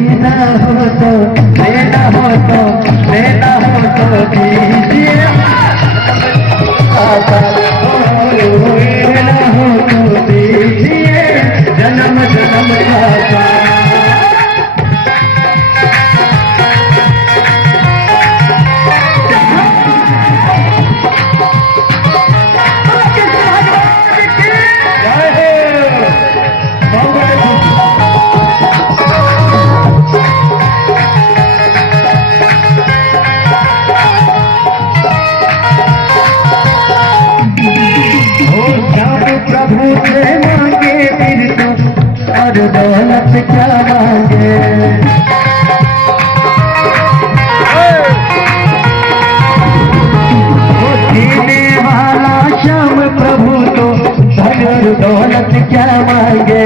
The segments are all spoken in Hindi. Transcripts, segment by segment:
देना हो तो देना हो तो देना हो तो दीजिए देना हो तो दीजिए जन्म जन्म का प्रभु से मांगे फिर तो और दौलत क्या मांगे वो देने वाला श्याम प्रभु तो धन और दौलत क्या मांगे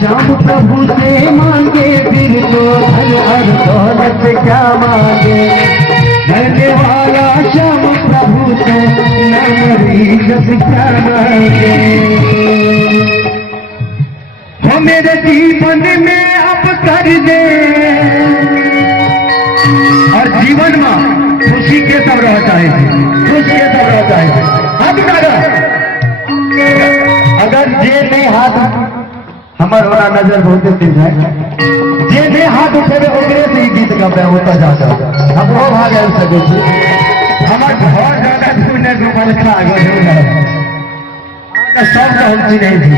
श्याम प्रभु से मांगे फिर तो धन और दौलत क्या मांगे धरने वाला श्याम प्रभु तो नमरीजत क्या मांगे वो मेरे जीवन में अब कर दे और जीवन में खुशी के सब रहता है खुशी के सब रहता है अगर जे नहीं हाथ हमार वाला नजर बहुत तेज है जे ने हाथ उठे ओकरे से गीत गबे होता जाता हम वो भाग आ सके हमार घर ज्यादा सुने रूपल खा गए हो सब हम नहीं थी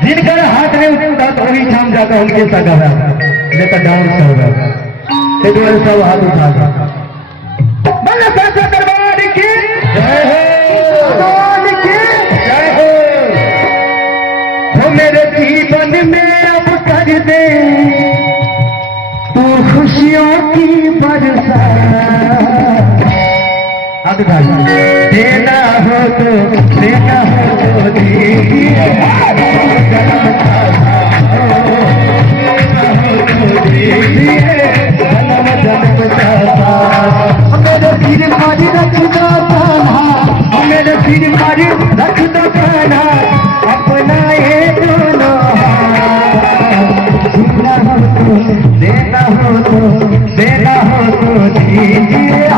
जिनकर हाथ में उठता तो वही थाम जाता उनके सगा नहीं तो डाउन से होगा सब हाथ उठा दरबार की जय हो जय हो मेरे जीवन में अब कर दे तू खुशियों की बरसात देना हो तो दीजिए मेरे सिर मारी रख दो कान्हा मेरे सिर मारी रख दो कान्हा अपना ये दोनों देना हो तो दीजिए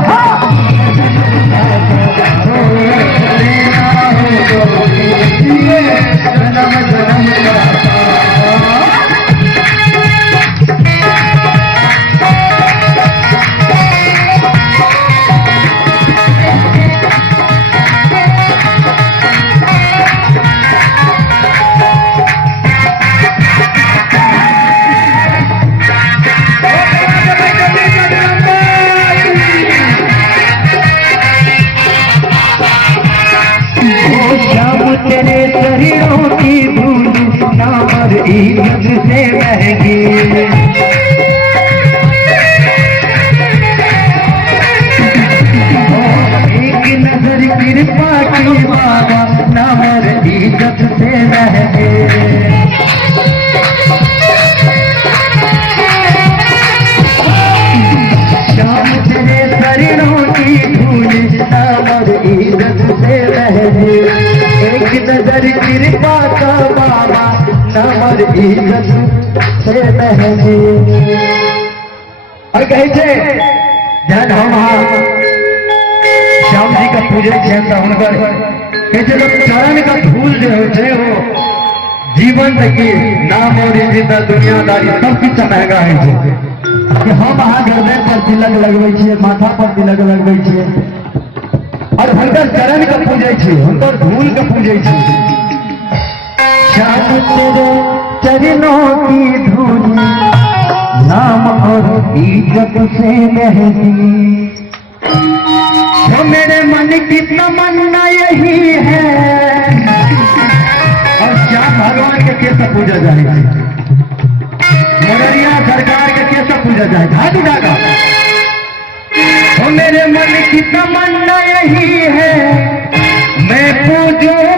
जन्म जन्म तेरे शरीरों की धूल नामर ईद से महंगी एक नजर कृपा की बाबा नामर इज्जत से महंगी शाम तेरे शरीरों की धूल नामर इज्जत से महंगी एक नजर कृपा का बाबा नमर इज्जत से महंगी और कहे थे जन हम श्याम जी का पूजन कहते लोग चरण का धूल जो होते हो जीवन की नाम और इज्जत दुनियादारी सब कुछ महंगा है हम अहाँ गर्दन पर तिलक लगवे माथा पर तिलक लगवे और हर चरण का पूजे हर धूल का पूजे श्याम तेरे चरणों की धूल नाम और इज्जत से महंगी तो मेरे मन की तमन्ना यही है और श्याम भगवान के कैसे पूजा जाएगा मगरिया सरकार के कैसे पूजा जाएगा हाथ उठागा तो मेरे मन की तमन्ना यही है मैं पूजूं